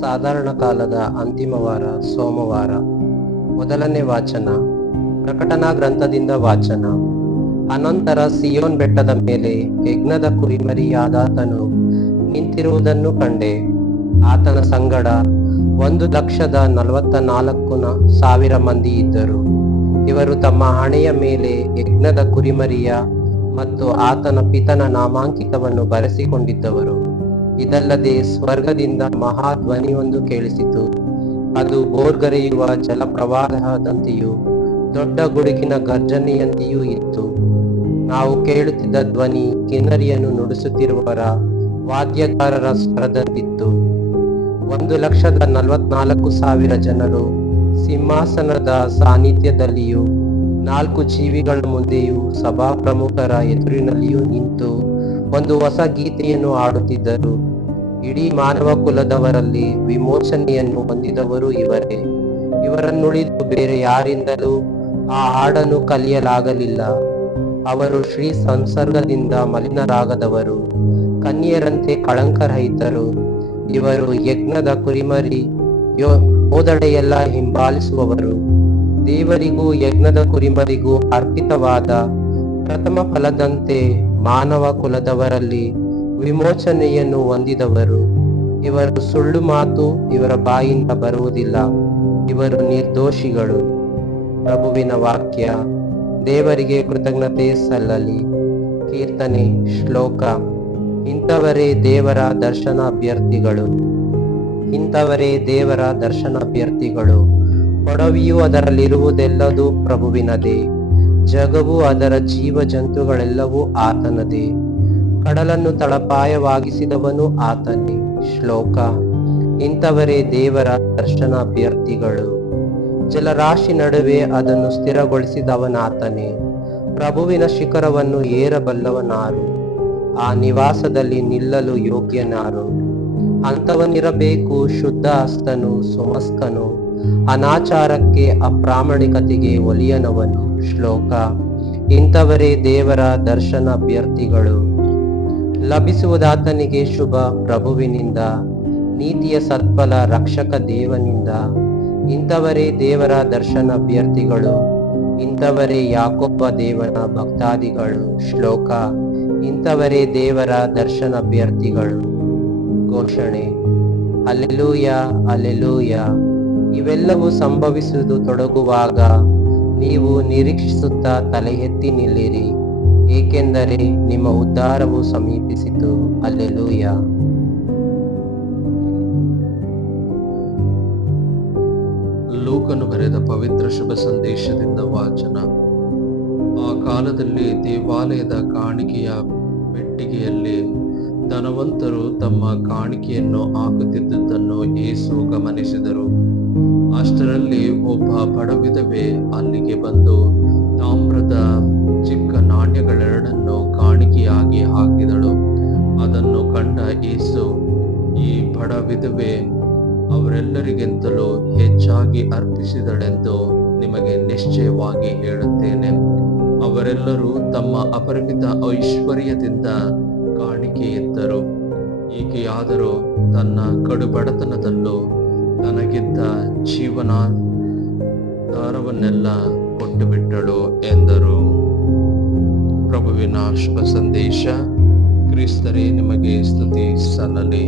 ಸಾಧಾರಣ ಕಾಲದ ಅಂತಿಮ ವಾರ ಸೋಮವಾರ. ಮೊದಲನೇ ವಾಚನ ಪ್ರಕಟಣಾ ಗ್ರಂಥದಿಂದ ವಾಚನ. ಅನಂತರ ಸಿಯೋನ್ ಬೆಟ್ಟದ ಮೇಲೆ ಯಜ್ಞದ ಕುರಿಮರಿಯಾದಾತನು ನಿಂತಿರುವುದನ್ನು ಕಂಡೆ. ಆತನ ಸಂಗಡ 1,44,000 ಮಂದಿ ಇದ್ದರು. ಇವರು ತಮ್ಮ ಹಣೆಯ ಮೇಲೆ ಯಜ್ಞದ ಕುರಿಮರಿಯ ಮತ್ತು ಆತನ ಪಿತನ ನಾಮಾಂಕಿತವನ್ನು ಬರೆಸಿಕೊಂಡಿದ್ದವರು. ಇದಲ್ಲದೆ ಸ್ವರ್ಗದಿಂದ ಮಹಾಧ್ವನಿಯೊಂದು ಕೇಳಿಸಿತು. ಅದು ಬೋರ್ಗರೆಯುವ ಜಲಪ್ರವಾಹದಂತೆಯೂ ದೊಡ್ಡ ಗುಡುಗಿನ ಗರ್ಜನೆಯಂತೆಯೂ ಇತ್ತು. ನಾವು ಕೇಳುತ್ತಿದ್ದ ಧ್ವನಿ ಕಿನ್ನರಿಯನ್ನು ನುಡಿಸುತ್ತಿರುವವರ ವಾದ್ಯಗಾರರ ಸ್ವರದಂತಿತ್ತು. 1,44,000 ಜನರು ಸಿಂಹಾಸನದ ಸಾನ್ನಿಧ್ಯದಲ್ಲಿಯೂ 4 ಜೀವಿಗಳ ಮುಂದೆಯೂ ಸಭಾಪ್ರಮುಖರ ಎದುರಿನಲ್ಲಿಯೂ ನಿಂತು ಒಂದು ಹೊಸ ಗೀತೆಯನ್ನು ಹಾಡುತ್ತಿದ್ದರು. ಇಡೀ ಮಾನವ ಕುಲದವರಲ್ಲಿ ವಿಮೋಚನೆಯನ್ನು ಹೊಂದಿದವರು ಇವರೇ. ಇವರನ್ನುಳಿದು ಬೇರೆ ಯಾರಿಂದಲೂ ಆ ಹಾಡನ್ನು ಕಲಿಯಲಾಗಲಿಲ್ಲ. ಅವರು ಶ್ರೀ ಸಂಸರ್ಗದಿಂದ ಮಲಿನರಾಗದವರು, ಕನ್ಯೆಯರಂತೆ ಕಳಂಕರಹಿತರು. ಇವರು ಯಜ್ಞದ ಕುರಿಮರಿ ಓದಡೆಯೆಲ್ಲ ಹಿಂಬಾಲಿಸುವವರು. ದೇವರಿಗೂ ಯಜ್ಞದ ಕುರಿಮರಿಗೂ ಅರ್ಪಿತವಾದ ಪ್ರಥಮ ಫಲದಂತೆ ಮಾನವ ಕುಲದವರಲ್ಲಿ ವಿಮೋಚನೆಯನ್ನು ಹೊಂದಿದವರು. ಇವರು ಸುಳ್ಳು ಮಾತು ಇವರ ಬಾಯಿಂದ ಬರುವುದಿಲ್ಲ. ಇವರು ನಿರ್ದೋಷಿಗಳು. ಪ್ರಭುವಿನ ವಾಕ್ಯ. ದೇವರಿಗೆ ಕೃತಜ್ಞತೆ ಸಲ್ಲಲಿ. ಕೀರ್ತನೆ. ಶ್ಲೋಕ. ಇಂಥವರೇ ದೇವರ ದರ್ಶನಾಭ್ಯರ್ಥಿಗಳು. ಇಂಥವರೇ ದೇವರ ದರ್ಶನಾಭ್ಯರ್ಥಿಗಳು. ಕೊಡವಿಯೂ ಅದರಲ್ಲಿರುವುದೆಲ್ಲವೂ ಪ್ರಭುವಿನದೇ. ಜಗವು ಅದರ ಜೀವ ಜಂತುಗಳೆಲ್ಲವೂ ಆತನದೇ. ಕಡಲನ್ನು ತಳಪಾಯವಾಗಿಸಿದವನು ಆತನೇ. ಶ್ಲೋಕ. ಇಂಥವರೇ ದೇವರ ದರ್ಶನಾಭ್ಯರ್ಥಿಗಳು. ಜಲರಾಶಿ ನಡುವೆ ಅದನ್ನು ಸ್ಥಿರಗೊಳಿಸಿದವನಾತನೇ. ಪ್ರಭುವಿನ ಶಿಖರವನ್ನು ಏರಬಲ್ಲವನಾರು? ಆ ನಿವಾಸದಲ್ಲಿ ನಿಲ್ಲಲು ಯೋಗ್ಯನಾರು? ಅಂಥವನಿರಬೇಕು ಶುದ್ಧ ಹಸ್ತನು, ಸುಮಸ್ಕನು, ಅನಾಚಾರಕ್ಕೆ ಅಪ್ರಾಮಾಣಿಕತೆಗೆ ಒಲಿಯನವನು. ಶ್ಲೋಕ. ಇಂಥವರೇ ದೇವರ ದರ್ಶನಾಭ್ಯರ್ಥಿಗಳು. ಲಭಿಸುವುದಾತನಿಗೆ ಶುಭ ಪ್ರಭುವಿನಿಂದ, ನೀತಿಯ ಸತ್ಫಲ ರಕ್ಷಕ ದೇವನಿಂದ. ಇಂಥವರೇ ದೇವರ ದರ್ಶನಾಭ್ಯರ್ಥಿಗಳು. ಇಂಥವರೇ ಯಾಕೋಬ ದೇವನ ಭಕ್ತಾದಿಗಳು. ಶ್ಲೋಕ. ಇಂಥವರೇ ದೇವರ ದರ್ಶನಾಭ್ಯರ್ಥಿಗಳು. ಘೋಷಣೆ. Alleluia, alleluia. ಇವೆಲ್ಲವೂ ಸಂಭವಿಸುವುದು ತೊಡಗುವಾಗ ನೀವು ನಿರೀಕ್ಷಿಸುತ್ತಾ ತಲೆ ಎತ್ತಿ ನಿಲ್ಲಿರಿ, ಏಕೆಂದರೆ ನಿಮ್ಮ ಉದ್ಧಾರವು ಸಮೀಪಿಸಿತು. ಅಲ್ಲೆಲೂಯ. ಲೂಕನು ಬರೆದ ಪವಿತ್ರ ಶುಭ ಸಂದೇಶದಿಂದ ವಾಚನ. ಆ ಕಾಲದಲ್ಲಿ ದೇವಾಲಯದ ಕಾಣಿಕೆಯ ಪೆಟ್ಟಿಗೆಯಲ್ಲಿ ಧನವಂತರು ತಮ್ಮ ಕಾಣಿಕೆಯನ್ನು ಹಾಕುತ್ತಿದ್ದುದನ್ನು ಯೇಸು ಗಮನಿಸಿದರು. ಅಷ್ಟರಲ್ಲಿ ಒಬ್ಬ ಬಡವಿಧವೆ ಅಲ್ಲಿಗೆ ಬಂದು ತಾಮ್ರದ ಚಿಕ್ಕ ನಾಣ್ಯಗಳೆರಡನ್ನು ಕಾಣಿಕೆಯಾಗಿ ಹಾಕಿದಳು. ಅದನ್ನು ಕಂಡ ಯೇಸು, ಈ ಬಡವಿಧವೆ ಅವರೆಲ್ಲರಿಗಿಂತಲೂ ಹೆಚ್ಚಾಗಿ ಅರ್ಪಿಸಿದಳೆಂದು ನಿಮಗೆ ನಿಶ್ಚಯವಾಗಿ ಹೇಳುತ್ತೇನೆ. ಅವರೆಲ್ಲರೂ ತಮ್ಮ ಅಪರಿಮಿತ ಐಶ್ವರ್ಯದಿಂದ ಕಾಣಿಕೆ ಇದ್ದರು. ಈಕೆಯಾದರೂ ತನ್ನ ಕಡುಬಡತನದಲ್ಲೂ ತನಗಿದ್ದ ಜೀವನಾಧಾರವನ್ನೆಲ್ಲ ಕೊಟ್ಟು ಬಿಟ್ಟಳು ಎಂದರು. ಪ್ರಭುವಿನ ಶುಭ ಸಂದೇಶ. ಕ್ರಿಸ್ತರೇ ನಿಮಗೆ ಸ್ತುತಿ ಸಲ್ಲಲಿ.